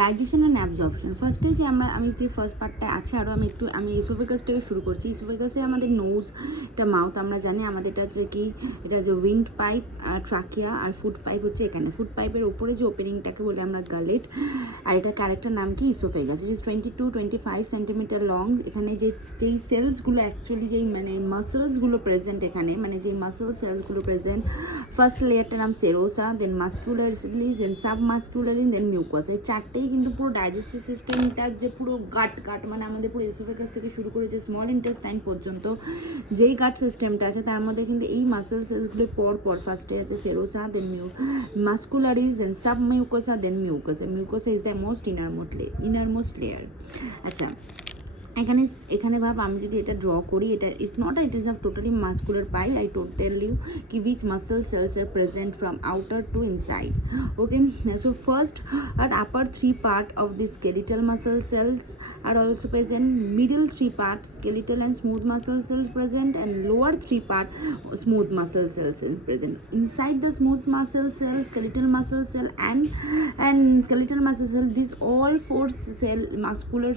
Digestion and absorption. ফার্স্টে যে আমি যে ফার্স্ট পার্টটা আছে আরও আমি ইসোফেগাস থেকে শুরু করছি। ইসোফেগাসে আমাদের নোজ, এটা মাউথ আমরা জানি, আমাদের এটা হচ্ছে কি, এটা হচ্ছে উইন্ড পাইপ, ট্রাকিয়া, আর ফুড পাইপ হচ্ছে এখানে। ফুড পাইপের ওপরে যে ওপেনিংটাকে বলে আমরা গালেট, আর এটা ক্যারেক্টার নাম কি, oesophagus. It is 22-25 centimetre long. এখানে যেই সেলসগুলো অ্যাকচুয়ালি যেই মানে মাসেলসগুলো প্রেজেন্ট এখানে, মানে যেই মাসেল সেলসগুলো প্রেজেন্ট, ফার্স্ট লেয়ারটার নাম সেরোসা, দেন মাস্কুলারিস, দেন সাবমাস্কুলারিন, দেন মিউকাস। এই চারটেই কিন্তু পুরো ডাইজেস্টিভ সিস্টেমটার যে পুরো গাট মানে আমাদের পুরো ইসোফেগাস থেকে শুরু করেছে স্মল ইন্টেস্টাইন পর্যন্ত যেই গাট সিস্টেমটা আছে তার মধ্যে কিন্তু এই মাসেল সেলসগুলো পর ফার্স্টে আছে serosa, then muscularis, then submucosa, then mucus. Mucosa is the most innermost layer. আচ্ছা, এখানে ভাব আমি যদি এটা ড্র করি, এটা it is a totally muscular pipe. I tell you কি which muscle cells are present from outer to inside. Okay, so first at upper 3 part of the skeletal muscle cells are also present, middle 3 part skeletal and smooth muscle cells present, and lower 3 part smooth muscle cells is present. Inside the smooth muscle cell, skeletal muscle cell and skeletal muscle cell, these all 4 cell muscular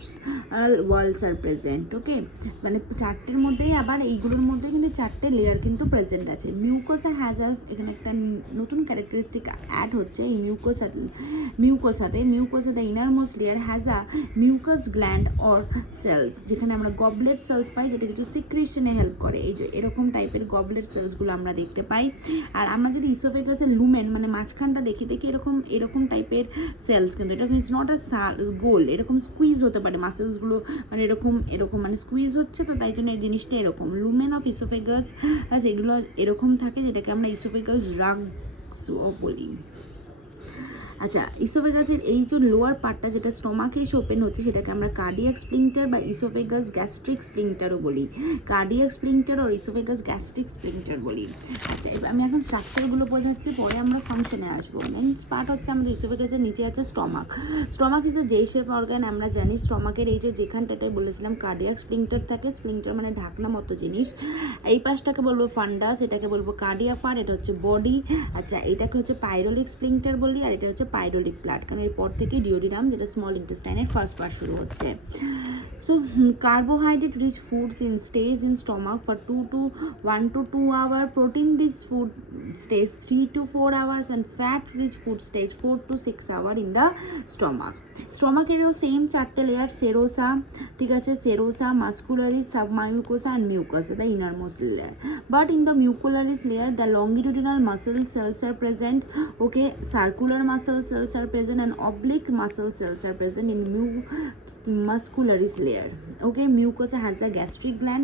walls are present. ওকে, মানে চারটের মধ্যেই আবার এইগুলোর মধ্যে কিন্তু চারটে layer কিন্তু present আছে। মিউকোসা হ্যাজ এখানে একটা নতুন ক্যারেক্টারিস্টিক অ্যাড হচ্ছে এই mucosa the innermost layer has a mucous gland or cells, যেখানে আমরা গবলেট সেলস পাই, যেটা কিছু সিক্রেশনে হেল্প করে। এই যে এরকম টাইপের গবলেট সেলসগুলো আমরা দেখতে পাই। আর আমরা যদি ইসোফেগাসের লুমেন মানে মাঝখানটা দেখি এরকম টাইপের সেলস, কিন্তু এটা ইজ নট আ গোল, এরকম স্কুইজ হতে পারে মাসেলসগুলো, মানে এরকম মানে স্কুইজ হচ্ছে, তো তাই জন্য এই জিনিসটা এরকম। লুমেন অফ ইসোফেগাস এগুলো এরকম থাকে, যেটাকে আমরা ইসোফেগাস রাগসও বলি। আচ্ছা, ইসোফেগাসের এই যে লোয়ার পার্টটা যেটা স্টোমাকে এসে ওপেন হচ্ছে সেটাকে আমরা কার্ডিয়াক স্প্লিন্টার বা ইসোফেগাস গ্যাস্ট্রিক স্প্লিন্টারও বলি। কার্ডিয়াক স্প্লিন্টার আর ইসোফেগাস গ্যাস্ট্রিক স্প্লিন্টার বলি। আচ্ছা, এবার আমি এখন স্ট্রাকচারগুলো বোঝাচ্ছি, পরে আমরা ফাংশনে আসবো। নেক্সট পার্ট হচ্ছে আমাদের ইসোফেগাসের নিচে আছে stomach is A J shape organ. আমরা জানি স্টমাকের এই যে যেখানটাটাই বলেছিলাম কার্ডিয়াক স্প্লিন্টার থাকে, স্প্লিন্টার মানে ঢাকনা মতো জিনিস। এই পাশটাকে বলবো ফান্ডাস, এটাকে বলবো কার্ডিয়াক পার্ট, এটা হচ্ছে বডি। আচ্ছা, এটাকে হচ্ছে পাইরোলিক স্প্লিন্টার বলি, আর এটা হচ্ছে পাইরোলিক ব্লাড, কারণ এরপর থেকে ডিওডিনাম যেটা স্মল ইন্টেস্টাইনের ফার্স্ট পার্ট শুরু হচ্ছে। So carbohydrate rich foods stays in stomach for 1 to 2 hours, protein rich food stays 3 to 4 hours, and fat rich food stays 4 to 6 hours in the stomach. স্টমাকেরও same চারটে layer, serosa, ঠিক আছে, serosa, muscularis, submucosa and mucosa, the innermost layer. But in the muscularis layer the longitudinal muscle cells are present, okay, circular muscle cells are present, and oblique muscle cells are present in muscularis layer. Okay, mucosa has a gastric gland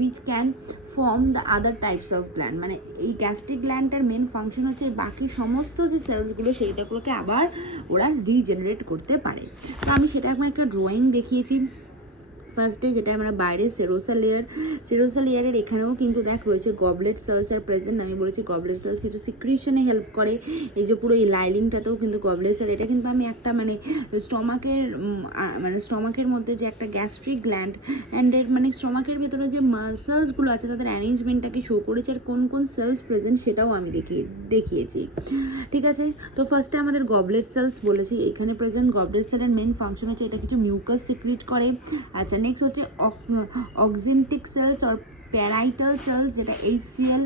which can form the other types of gland. মানে এই gastric গ্ল্যান্ডটার main function হচ্ছে বাকি সমস্ত যে সেলসগুলো সেইটাগুলোকে আবার ওরা regenerate করতে পারে। তো আমি সেটা এখন একটা ড্রয়িং দেখিয়েছি ফার্স্টে, যেটা আমরা বাইরে সেরোসা লেয়ারের এখানেও কিন্তু দেখ রয়েছে গবলেট সেলস আর প্রেজেন্ট। আমি বলেছি গবলেট সেলস কিছু সিক্রিশনে হেল্প করে, এই যে পুরো এই লাইলিংটাতেও কিন্তু গবলেট সেল। এটা কিন্তু আমি একটা মানে স্টমাকের মধ্যে যে একটা গ্যাস্ট্রিক গ্ল্যান্ড অ্যান্ড মানে স্টমাকের ভেতরে যে মাসেলসগুলো আছে তাদের অ্যারেঞ্জমেন্টটাকে শো করেছে, আর কোন সেলস প্রেজেন্ট সেটাও আমি দেখিয়েছি, ঠিক আছে। তো ফার্স্টে আমাদের গবলেট সেলস বলেছি এখানে প্রেজেন্ট। গবলেট সেলের মেন ফাংশন হচ্ছে এটা কিছু মিউকাস সিক্রিট করে। আচ্ছা, নেক্সট হচ্ছে অক্সেন্টিক সেলস আর প্যারাইটাল সেলস, যেটা HCl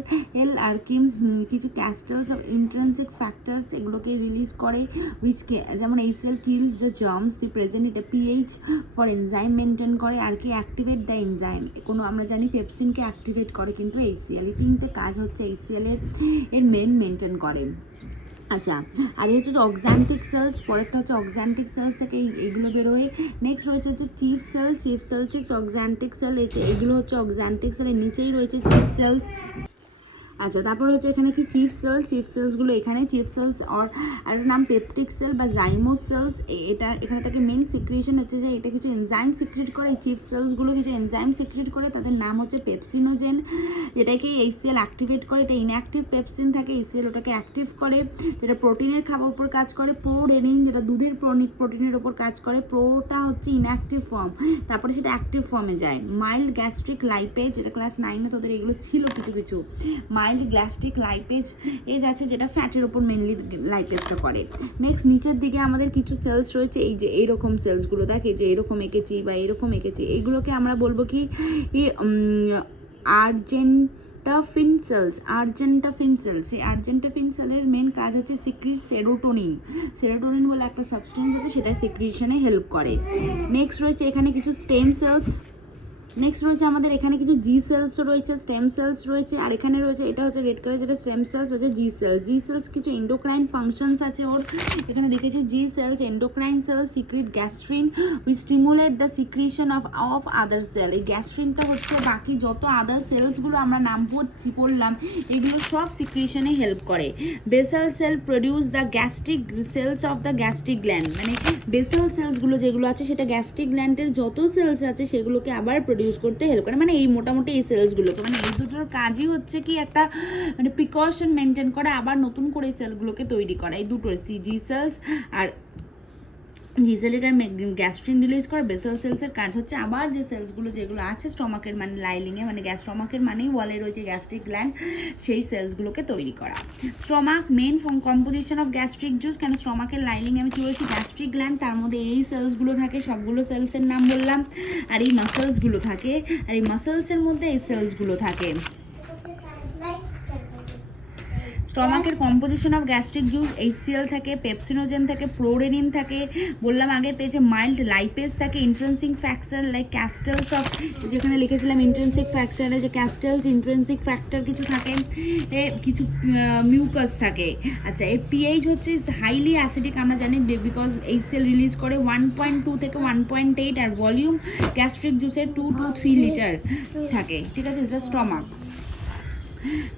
আর কি কিছু ক্যাস্টেলস অফ ইন্ট্রেন্সিক ফ্যাক্টরস এগুলোকে রিলিজ করে, যেমন HCl kills the germs the present, এটা pH ফর এনজাইম মেনটেন করে, আর কি অ্যাক্টিভেট দ্য এনজাইম, আমরা জানি পেপসিনকে অ্যাক্টিভেট করে কিন্তু HCl। এই তিনটে কাজ হচ্ছে HCl এর মেনটেন করে। আচ্ছা, আর এই হচ্ছে অক্সান্টিক সেলস, পরেরটা হচ্ছে অক্সান্টিক সেলস থেকে এইগুলো বেরোয়। নেক্সট রয়েছে হচ্ছে চিফ সেলস অক্সান্টিক সেল, এইগুলো হচ্ছে অক্সান্টিক সেলের নিচেই রয়েছে চিফ সেলস। আচ্ছা, তারপর হচ্ছে এখানে কি চিফ সেলসগুলো এখানে চিফ সেলস আর নাম পেপটিক সেল বা জাইমোস সেলস। এখানে থেকে মেন সিক্রিয়েশন হচ্ছে যে এটা কিছু এনজাইম সিক্রিয়েট করে, এই চিফ সেলসগুলো কিছু এনজাইম সিক্রিয়েট করে, তাদের নাম হচ্ছে পেপসিনোজেন, যেটাকে HCl অ্যাক্টিভেট করে। এটা ইনঅ্যাক্টিভ পেপসিন থাকে, HCl ওটাকে অ্যাক্টিভ করে, যেটা প্রোটিনের খাবার উপর কাজ করে। প্রোরেনিন যেটা দুধের প্রোটিনের উপর কাজ করে, প্রোটা হচ্ছে ইনঅ্যাক্টিভ ফর্ম, তারপরে সেটা অ্যাক্টিভ ফর্মে যায়। মাইল্ড গ্যাস্ট্রিক লাইপেজ, যেটা ক্লাস 9-এ তোদের এগুলো ছিল কিছু মাইল্ড গ্যাস্ট্রিক লাইপেজ এজ আছে, যেটা ফ্যাটের ওপর মেনলি লাইপেজটা করে। নেক্সট নিচের দিকে আমাদের কিছু সেলস রয়েছে, এই যে এইরকম সেলসগুলো দেখে, যে এরকম এঁকেছি বা এরকম এঁকেছি, এইগুলোকে আমরা বলবো কি আর্জেন্টাফিন সেলস। আর্জেন্টাফিন সেলস, এই আর্জেন্টাফিন সেলের মেন কাজ হচ্ছে সিক্রিট সেরোটোনিন। সেরোটোনিন বলে একটা সাবস্টেন্স আছে, সেটা সিক্রিশনে হেল্প করে। নেক্সট রয়েছে এখানে কিছু স্টেম সেলস। নেক্সট রয়েছে আমাদের এখানে কিছু জি সেলসও রয়েছে, স্টেম সেলস রয়েছে, আর এখানে রয়েছে এটা হচ্ছে রেড কালার যেটা স্টেম সেলস রয়েছে, জি সেলস। জি সেলস কিছু এন্ডোক্রাইন ফাংশনস আছে ওর, এখানে দেখেছি G cells endocrine cells secrete gastrin which stimulate the secretion of other cell. এই গ্যাস্ট্রিনটা হচ্ছে বাকি যত আদার সেলসগুলো আমরা নাম পড়লাম, এগুলো সব সিক্রিশনে হেল্প করে। Basal cell produce the gastric cells of the gastric gland, মানে বেসাল সেলসগুলো যেগুলো আছে সেটা গ্যাস্ট্রিক গ্ল্যান্ডের যত সেলস আছে সেগুলোকে আবার প্রডিউস করতে হেল্প করে, মানে এই মোটামুটি এই সেলসগুলোকে, মানে এই দুটোর কাজই হচ্ছে কি একটা মানে প্রিকশন মেনটেন করা, আবার নতুন করে সেলগুলোকে তৈরি করা, এই দুটোর জি সেলস আর জি সেলের গ্যাস্ট্রিন রিলিজ করে। বেসাল সেলসের কাজ হচ্ছে আবার যে সেলসগুলো যেগুলো আছে স্টমাকের মানে লাইলিংয়ে, মানে স্টমাকের মানেই ওয়ালে রয়েছে গ্যাস্ট্রিক গ্ল্যান্ড, সেই সেলসগুলোকে তৈরি করা। Stomach main composition of gastric juice, কেন স্টমাকের লাইলিংয়ে আমি চলেছি গ্যাস্ট্রিক গ্ল্যান্ড, তার মধ্যে এই সেলসগুলো থাকে, সবগুলো সেলসের নাম বললাম, আর এই মাসেলসগুলো থাকে, আর এই মাসেলসের মধ্যে এই সেলসগুলো থাকে। স্টমাকের composition of gastric juice HCl থাকে, পেপসিনোজেন থাকে, প্রোরেনিন থাকে, বললাম আগের পেজে মাইল্ড লাইপেজ থাকে, intrinsic factor like castle's of, যেখানে লিখেছিলাম ইন্ট্রেন্সিক ফ্যাক্টরে যে ক্যাস্টেলস ইন্ট্রেন্সিক ফ্যাক্টর কিছু থাকে, কিছু মিউকাস থাকে। আচ্ছা, এর পিএইচ হচ্ছে হাইলি অ্যাসিডিক আমরা জানি, বিকজ HCl রিলিজ করে 1.2 থেকে 1.8, আর ভলিউম গ্যাস্ট্রিক জুসের 2 to 3 লিটার থাকে, ঠিক আছে, এটা স্টমাক।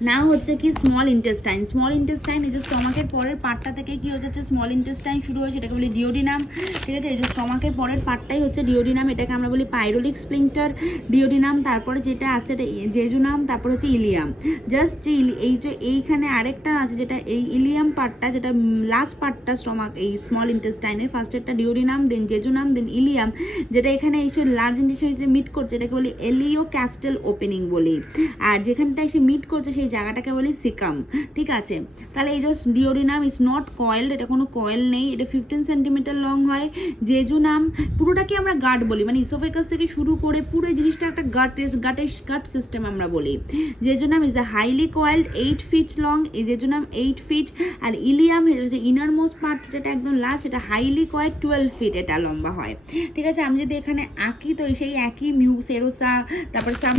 না হচ্ছে কি স্মল ইন্টেস্টাইন। স্মল ইন্টেস্টাইন এই যে স্টমাকের পরের পার্টটা থেকে কি হচ্ছে স্মল ইন্টেস্টাইন শুরু হয়েছে, এটাকে বলি ডিওডিনাম, ঠিক আছে। এই যে স্টমাকের পরের পার্টটাই হচ্ছে ডিওডিনাম, এটাকে আমরা বলি পাইরোলিক স্প্লিন্টার ডিওডিনাম, তারপরে যেটা আছে এটা জেজুনাম, তারপর হচ্ছে ইলিয়াম। জাস্ট যে এই যে এইখানে আরেকটা আছে যেটা এই ইলিয়াম পার্টটা, যেটা লাস্ট পার্টটা স্টমাক এই স্মল ইন্টেস্টাইনের, ফার্স্টেরটা ডিওডিনাম, দেন জেজুনাম, দেন ইলিয়াম, যেটা এখানে এসে লার্জ ইন্টেস্টাইনে মিট করছে এটাকে বলি এলিও ক্যাস্টেল ওপেনিং বলি, আর যেখানটা এসে মিট করছে সেই জায়গাটাকে বলি সিকাম, ঠিক আছে। তাহলে এই যে ডিওডিনাম ইজ নট কয়েলড, এটা কোনো কয়েল নেই, এটা 15 সেন্টিমিটার লং হয়। জেজুনাম পুরোটাকে আমরা গাট বলি, মানে ইসোফেগাস থেকে শুরু করে পুরো জিনিসটা একটা গাট সিস্টেম আমরা বলি। Jejunum is a highly coiled 8 feet long, এই জেজুনাম 8 ফিট, আর ইলিয়াম যে ইনার মোস্ট পার্ট যেটা একদম লাস্ট, এটা হাইলি কয়েলড 12 ফিট এটা লম্বা হয়, ঠিক আছে। আমি যদি এখানে আঁকি তো সেই একই সেরোসা, তারপর সাব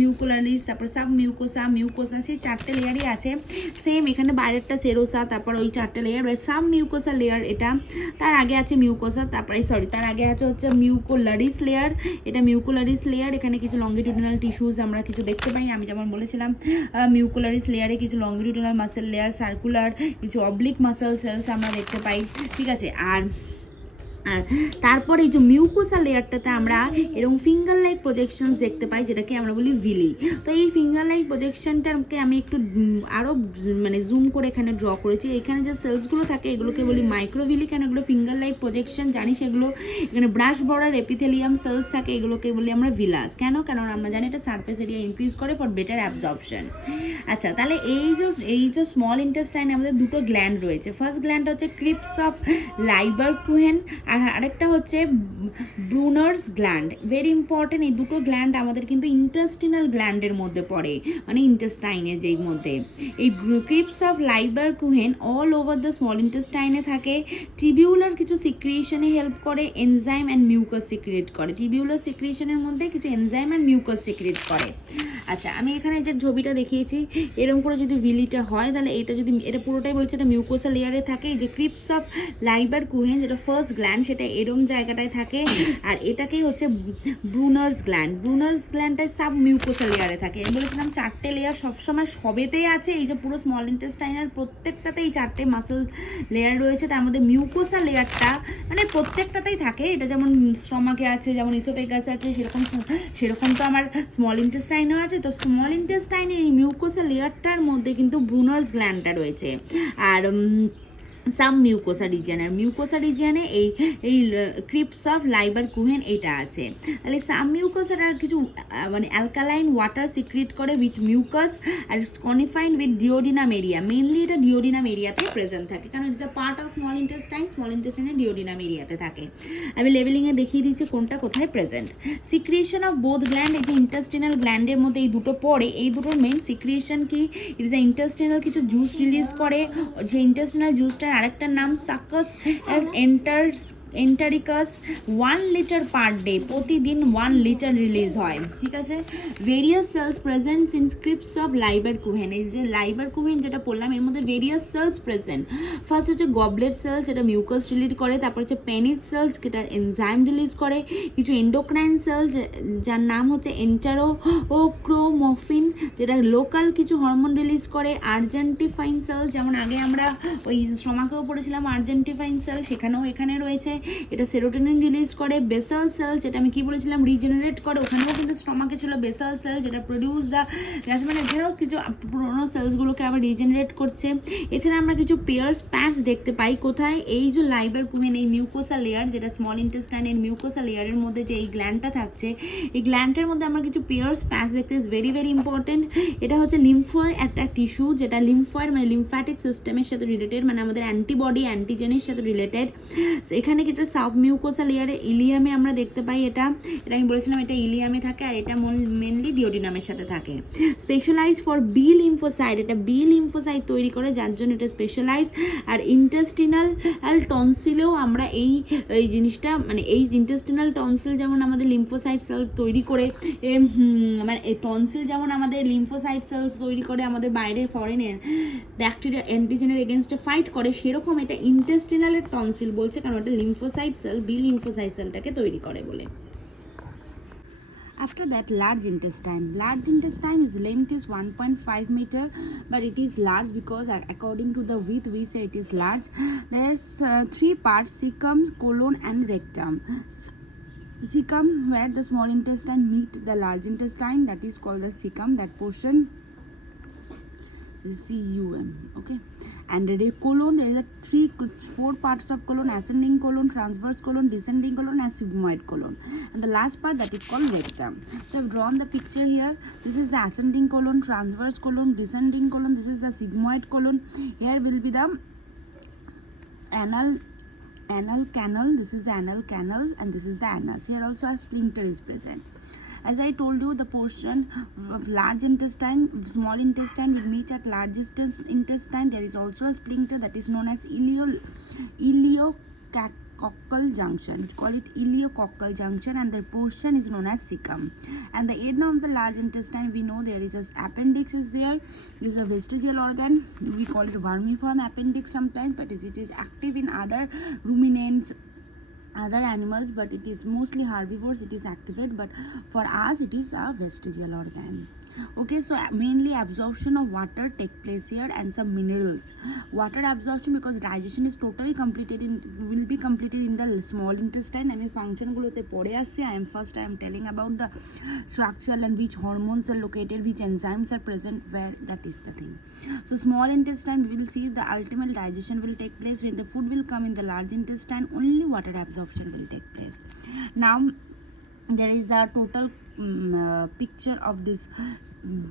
মিউকুলারিস, তারপর সাব মিউকোসা, সেই 4টে লেয়ারই আছে। সেম এখানে বাইরেরটা সেরোসা, তারপর ওই 4টে লেয়ার, সাব মিউকোসা লেয়ার এটা, তার আগে আছে মিউকোসা, তারপরে তার আগে আছে হচ্ছে মিউকোলারিস লেয়ার, এটা মিউকোলারিস লেয়ার। এখানে কিছু লঙ্গিটিউডিনাল টিস্যুস আমরা কিছু দেখতে পাই, আমি যেমন বলেছিলাম মিউকোলারিস লেয়ারে কিছু লঙ্গিটিউডিনাল মাসেল লেয়ার, সার্কুলার কিছু অবলিক মাসেল সেলস আমরা দেখতে পাই, ঠিক আছে। আর তারপরে এই যে মিউকোসা লেয়ারটাতে আমরা এরকম ফিঙ্গার লাইক প্রজেকশনস দেখতে পাই, যেটাকে আমরা বলি ভিলি। তো এই ফিঙ্গার লাইক প্রজেকশনটাকে আমি একটু আরও মানে জুম করে এখানে ড্র করেছি। এখানে যে সেলসগুলো থাকে এগুলোকে বলি মাইক্রোভিলি, কেন এগুলো ফিঙ্গার লাইক প্রজেকশন জানি সেগুলো। এখানে ব্রাশ বর্ডার এপিথেলিয়াম সেলস থাকে, এগুলোকে বলি আমরা ভিলাস। কেন? কারণ আমরা জানি এটা সারফেস এরিয়া ইনক্রিজ করে ফর বেটার অ্যাবজর্পশন। আচ্ছা, তাহলে এই যে স্মল ইন্টেস্টাইনে আমাদের দুটো গ্ল্যান্ড রয়েছে। ফার্স্ট গ্ল্যান্ড হচ্ছে ক্রিপস অফ লাইবারকুহেন, আর আরেকটা হচ্ছে ব্রুনার্স গ্ল্যান্ড। ভেরি ইম্পর্টেন্ট, এই দুটো গ্ল্যান্ড আমাদের কিন্তু ইন্টেস্টিনাল গ্ল্যান্ডের মধ্যে পড়ে, মানে ইন্টেস্টাইনের যেই মধ্যে। এই crypts of Lieberkuhn all over the small ইন্টেস্টাইনে থাকে। টিবিউলার কিছু সিক্রিয়েশনে হেল্প করে, এনজাইম অ্যান্ড মিউকাস সিক্রিয়েট করে। টিবিউলার সিক্রিয়েশনের মধ্যে কিছু এনজাইম অ্যান্ড মিউকাস সিক্রিয়েট করে। আচ্ছা, আমি এখানে যে ছবিটা দেখিয়েছি এরকম করে যদি ভিলিটা হয়, তাহলে এটা পুরোটাই বলছে এটা মিউকোসা লেয়ারে থাকে। এই যে ক্রিপস অফ লাইবারকুহেন যেটা ফার্স্ট গ্ল্যান্ড, সেটা এরম জায়গাটায় থাকে, আর এটাকেই হচ্ছে Brunner's gland. Brunner's গ্ল্যান্ডটায় sub mucosa লেয়ারে থাকে। আমি বলেছিলাম 4টে লেয়ার সবসময় সবেতেই আছে। এই যে পুরো স্মল ইন্টেস্টাইনাল প্রত্যেকটাতেই 4টে মাসেল লেয়ার রয়েছে, তার মধ্যে মিউকোসা লেয়ারটা মানে প্রত্যেকটাতেই থাকে। এটা যেমন স্টমাকে আছে, যেমন ইসোফেগাস আছে, সেরকম তো আমার স্মল ইন্টেস্টাইনও আছে। তো স্মল ইন্টেস্টাইনের এই মিউকোসা লেয়ারটার মধ্যে কিন্তু ব্রুনার্স গ্ল্যান্ডটা রয়েছে। আর সাম মিউকোসা রিজিয়ান, আর মিউকোসা রিজিয়ানে এই ক্রিপস অফ লাইবার কুহেন এটা আছে। তাহলে সাম মিউকোসাটা কিছু মানে অ্যালকালাইন ওয়াটার সিক্রিট করে উইথ মিউকাস আর confined with duodenum area, mainly এটা ডিওডিনাম এরিয়াতে প্রেজেন্ট থাকে, কারণ it's a part of small ইন্টেস্টাইনে ডিওডিনাম এরিয়াতে থাকে। আমি লেভেলিংয়ে দেখিয়ে দিচ্ছি কোনটা কোথায় present. Secretion of both gland, এটি ইন্টেস্টিনাল গ্ল্যান্ডের মধ্যে এই দুটো পড়ে, এই দুটোর মেন সিক্রিয়েশন কি, ইটস আ ইন্টেস্টিনাল কিছু জুস রিলিজ করে, যে ইন্টেস্টিনাল জুসটার আরেকটার নাম succus as entericus. 1 litre per day, প্রতিদিন 1 লিটার রিলিজ হয়, ঠিক আছে। Various cells present in crypts of Lieberkuhn, এই যে লাইবার কুহেন যেটা বললাম এর মধ্যে ভেরিয়াস সেলস প্রেজেন্ট। ফার্স্ট হচ্ছে গবলেট সেলস, এটা মিউকাস রিলিজ করে, তারপর হচ্ছে পেনিস সেলস, যেটা এনজাইম রিলিজ করে, কিছু এন্ডোক্রাইন সেলস যার নাম হচ্ছে এন্টারোক্রোমফিন, যেটা লোকাল কিছু হরমোন রিলিজ করে, আর্জেন্টিফাইন সেল, যেমন আগে আমরা ওই স্টমাকেও পড়েছিলাম আর্জেন্টিফাইন সেল, সেখানেও এখানে রয়েছে, এটা সেরোটোনিন রিলিজ করে। বেসাল সেল, যেটা আমি কি বলেছিলাম রিজেনারেট করে, ওখানেও কিন্তু স্টমাকে ছিল বেসাল সেল, যেটা প্রডিউস দ্য গ্যাস, মানে এছাড়াও কিছু পুরোনো সেলসগুলোকে আবার রিজেনারেট করছে। এছাড়া আমরা কিছু পেয়ার্স প্যাচ দেখতে পাই কোথায়, এই যে লাইবার কুহেন এই মিউকোসা লেয়ার, যেটা স্মল ইন্টেস্টাইনের মিউকোসা লেয়ারের মধ্যে যে এই গ্ল্যান্ডটা থাকছে, এই গ্ল্যান্ডের মধ্যে আমরা কিছু পেয়ার্স প্যাচ দেখতে, ইজ ভেরি ভেরি ইম্পর্টেন্ট। এটা হচ্ছে লিম্ফয়েড একটা টিস্যু, যেটা লিম্ফয়েড মানে লিম্ফ্যাটিক সিস্টেমের সাথে রিলেটেড, মানে আমাদের অ্যান্টিবডি অ্যান্টিজেনের সাথে রিলেটেড। এখানে কিছু সাব মিউকোসা লেয়ারে ইলিয়ামে আমরা দেখতে পাই, এটা আমি বলেছিলাম এটা ইলিয়ামে থাকে, আর এটা মেনলি ডিওডিনামের সাথে থাকে। স্পেশালাইজ ফর বি লিম্ফোসাইট, এটা বি লিম্ফোসাইট তৈরি করে, যার জন্য এটা স্পেশালাইজ। আর ইন্টেস্টিনাল টনসিলেও আমরা এই জিনিসটা, মানে এই ইন্টেস্টিনাল টনসিল যেমন আমাদের লিম্ফোসাইট সেল তৈরি করে, মানে টনসিল যেমন আমাদের লিম্ফোসাইট সেলস তৈরি করে আমাদের বাইরের ফরেনের ব্যাকটেরিয়া অ্যান্টিজেনের এগেনস্টে ফাইট করে, সেরকম এটা ইন্টেস্টিনালের টনসিল বলছে, কারণ এটা লিম্ফোসাইট সেল বি লিম্ফোসাইট সেলটাকে তৈরি করে বলে। After that, large intestine. Large intestine is length is 1.5 meter, but it is large because according to the width we say it is large. There's 3 parts: cecum, colon, and rectum. Cecum, where the small intestine meet the large intestine, that is called the cecum. That portion is cum. Okay. And the colon, there is a 4 parts of colon: ascending colon, transverse colon, descending colon, and sigmoid colon. And the last part, that is called rectum. So I've drawn the picture here. This is the ascending colon, transverse colon, descending colon. This is the sigmoid colon. Here will be the anal canal. This is the anal canal, and this is the anus. Here also a sphincter is present. As I told you, the portion of large intestine, small intestine will meet at largest intestine. There is also a sphincter that is known as ileococcal junction. We call it ileococcal junction, and the portion is known as cecum. And the end of the large intestine, we know there is a appendix is there. It is a vestigial organ. We call it vermiform appendix sometimes, but it is active in other ruminants, other animals, but it is mostly herbivores. It is activated, but for us it is a vestigial organ. Okay, so mainly absorption of water take place here, and some minerals. Water absorption, because digestion is totally will be completed in the small intestine. I mean function gulote pore asche. I am telling about the structure and which hormones are located, which enzymes are present where, that is the thing. So small intestine, we will see the ultimate digestion will take place. When the food will come in the large intestine, only water absorption will take place. Now there is a total picture of this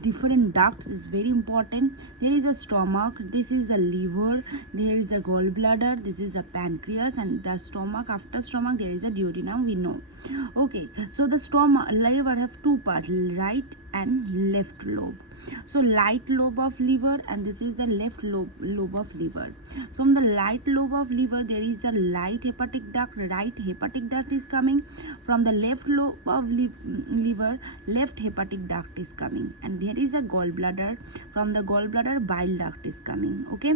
different ducts is very important. There is a stomach, this is the liver, there is a gallbladder, this is a pancreas, and the stomach, after stomach there is a duodenum, we know. Okay, so the stomach liver have 2 parts, right and left lobe. So light lobe of liver, and this is the left lobe of liver. So from the light lobe of liver there is a light hepatic duct, right hepatic duct is coming. From the left lobe of liver, left hepatic duct is coming, and there is a gallbladder. From the gallbladder, bile duct is coming. Okay,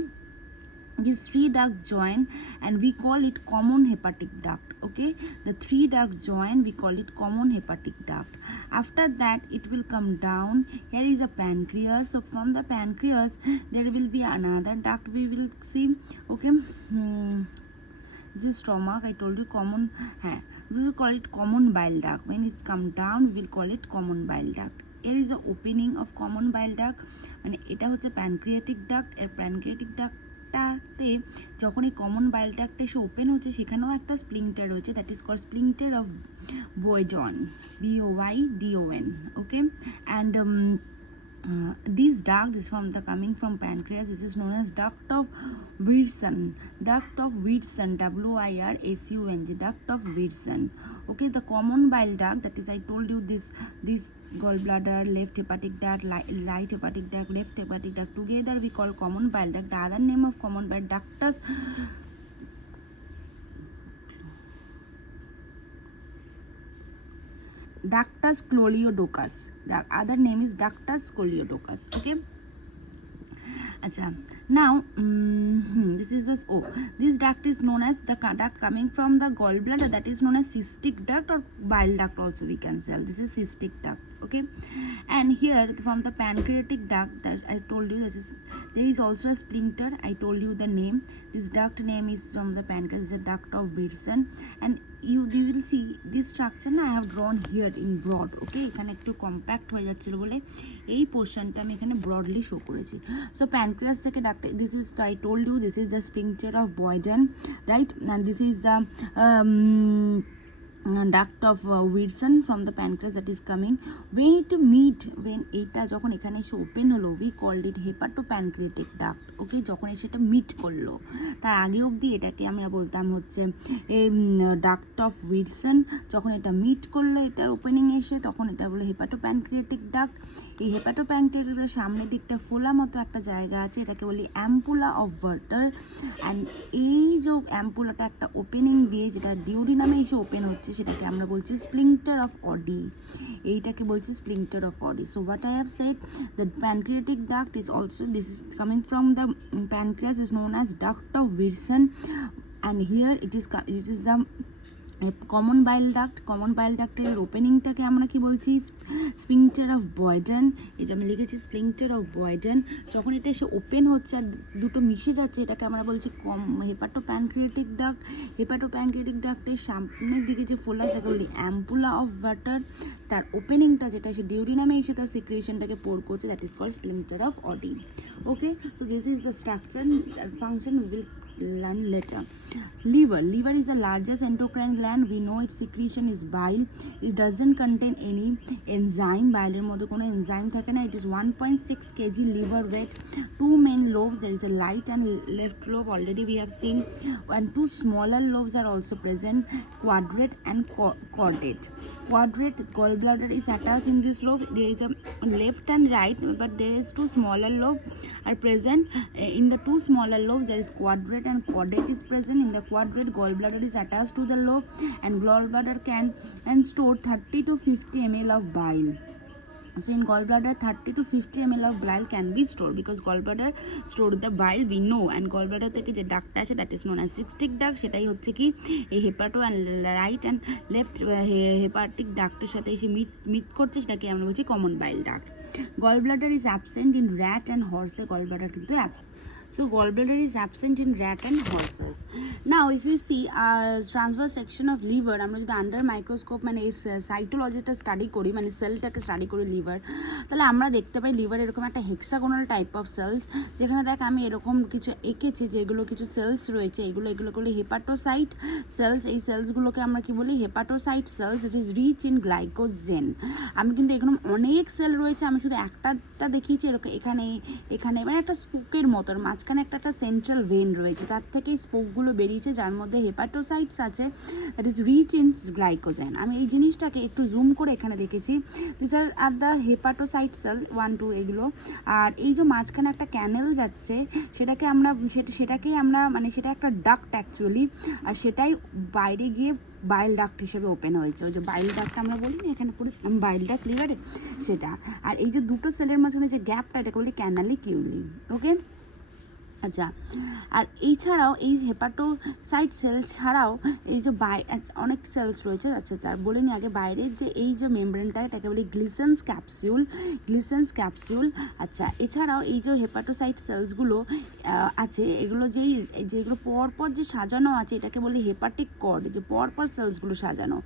these 3 ducts join, and we call it common hepatic duct. Okay, the 3 ducts join, we call it common hepatic duct. After that it will come down. Here is a pancreas. So from the pancreas there will be another duct we will see. Okay, this is stomach, I told you common. We will call it common bile duct. When it's come down, we will call it common bile duct. Here is the opening of common bile duct, and এটা হচ্ছে pancreatic duct. এর pancreatic duct ডাক্টটাতে যখন এই common বাইল ডাক্টটা এসে open হচ্ছে সেখানেও একটা sphincter রয়েছে, that is called sphincter of Boyden, BOYDON. Okay, and this duct is coming from pancreas. This is known as duct of Wirtson. Duct of Wirtson, WIRSUN, duct of Wirtson. Okay, the common bile duct, that is I told you this gallbladder, left hepatic duct, right hepatic duct, left hepatic duct, together we call common bile duct. The other name of common bile ductus scoliodocus. The other name is ductus scoliodocus. Okay, acha, now this is this duct is known as the duct coming from the gallbladder, that is known as cystic duct or bile duct also we can say. This is cystic duct. Okay, and here from the pancreatic duct, that I told you, there is also a splinter. I told you the name. This duct name is from the pancreas, is a duct of Wirtson, and you will see this structure I have drawn here in broad. Okay, এখানে একটু compact হয়ে যাচ্ছিল বলে এই পোর্শনটা আমি এখানে broadly show করেছি. সো প্যানক্রিয়াস থেকে duct, this is, I told you this is the sphincter of Boyden, right, and this is the duct of Wirtson from the pancreas that is coming. When it meet, when এটা যখন এখানে এসে open হলো, we called it hepatopancreatic duct. ওকে, যখন এসে এটা meet করলো, তার আগে অবধি এটাকে আমরা বলতাম হচ্ছে ডাক্ট অফ উইটসন। যখন এটা মিট করলো এটার ওপেনিং এসে, তখন এটা বলে হেপাটোপ্যানক্রিয়াটিক ডাক্ট। এই হেপাটোপ্যানক্রিয়াটিকের সামনের দিকটা ফোলা মতো একটা জায়গা আছে, এটাকে বলি অ্যাম্পুলা অফ ভার্টার। অ্যান্ড এই যে অ্যাম্পুলাটা একটা ওপেনিং দিয়ে যেটা ডিউডিনামে এসে ওপেন হচ্ছে, সেটাকে আমরা বলছি স্প্লিন্টার অফ অডি। এইটাকে বলছি splinter of Audi. So what I have said, the pancreatic duct is also, this is coming from the pancreas, is known as duct of Wirtson, and here it is the common bile duct. Common bile ডাক্টের ওপেনিংটাকে আমরা কি বলছি, splinter of বয়ডেন। এই যে আমি লিখেছি splinter of বয়ডেন। যখন এটা এসে ওপেন হচ্ছে আর দুটো মিশে যাচ্ছে, এটাকে আমরা বলছি হেপাটোপ্যানক্রিয়াটিক ডাক্ট। হেপাটোপ্যানক্রিয়াটিক ডাক্টের সামনের দিকে যে ফোলা, সেটাকে বলি অ্যাম্পুলা অফ ভার্টার। তার ওপেনিংটা যেটা সে ডিউরিনামে এসে তার সিক্রিয়েশনটাকে পোর করছে, that is called sphincter of Oddi. Okay, so this is the structure function we will learn later. Liver is the largest endocrine gland. We know its secretion is bile. It doesn't contain any enzyme. Bile এর মধ্যে কোনো enzyme থাকে না. It is 1.6 kg liver weight. Two main lobes, there is a right and left lobe, already we have seen, and two smaller lobes are also present, quadrate and caudate. Quadrate gallbladder is attached in this lobe. There is a left and right, but there is two smaller lobe are present. In the two smaller lobes there is quadrate and caudate is present. In the quadrate, gallbladder is attached to the lobe, and gallbladder can store 30 to 50 ml of bile. So in gallbladder 30 to 50 ml of bile can be stored, because gallbladder stored the bile we know, and gallbladder থেকে যে duct আছে that is known as cystic duct, সেটাই হচ্ছে কি এই hepato and right and left hepatic ডাক্টের সাথে এসে মিট করছে, সেটাকে আমরা বলছি common bile duct. gallbladder is absent in rat and horse. gallbladder কিন্তু absent. So gallbladder is absent in rat and horses. Now if you see transverse section of liver, আমরা যদি আন্ডার মাইক্রোস্কোপ মানে এই সাইটোলজিটা study করি, মানে সেলটাকে study করি liver, তাহলে আমরা দেখতে পাই লিভার এরকম একটা হেক্সাগোনাল টাইপ অফ সেলস, যেখানে দেখ আমি এরকম কিছু এঁকেছি, যেগুলো কিছু সেলস রয়েছে, এগুলো করলে হেপাটোসাইট সেলস। এই সেলসগুলোকে আমরা কি বলি, hepatocyte cells. It is rich in glycogen. আমি কিন্তু এরকম অনেক সেল রয়েছে, আমি শুধু একটা দেখিয়েছি এরকম এখানে মানে একটা স্পোকের মতন, মাঝখানে একটা সেন্ট্রাল ভেন রয়েছে, তার থেকে স্পোকগুলো বেরিয়েছে, যার মধ্যে হেপাটোসাইটস আছে, that is rich in glycogen. আমি এই জিনিসটাকে একটু জুম করে এখানে দেখেছি। This are the hepatocyte cell 1 2 এগুলো। আর এই যে মাঝখানে একটা ক্যানেল যাচ্ছে, সেটাকেই আমরা মানে সেটা একটা ডাক্ট অ্যাকচুয়ালি, আর সেটাই বাইরে গিয়ে বাইল ডাক্ট হিসেবে ওপেন হয়েছে। ওই যে বাইল ডাক্ট আমরা বলি না, এখানে পড়েছিলাম বাইল ডাক্ট লিভারে, সেটা। আর এই যে দুটো সেলের মাঝখানে যে গ্যাপটা, এটাকে বলি ক্যানালিকিউলি। ওকে, আচ্ছা। আর এছাড়াও এই হেপাটোসাইট সেলস ছাড়াও এই যে অনেক সেলস রয়েছে। আচ্ছা স্যার বলে নি আগে, বাইরের যে এই যে মেমব্রেনটা, এটাকে বলি গ্লিসেন্স ক্যাপসিউল। আচ্ছা, এছাড়াও এই যে হেপাটোসাইট সেলসগুলো আছে, এগুলো যেগুলো পরপর যে সাজানো আছে, এটাকে বলি হেপাটিক কর্ড, যে পরপর সেলসগুলো সাজানো।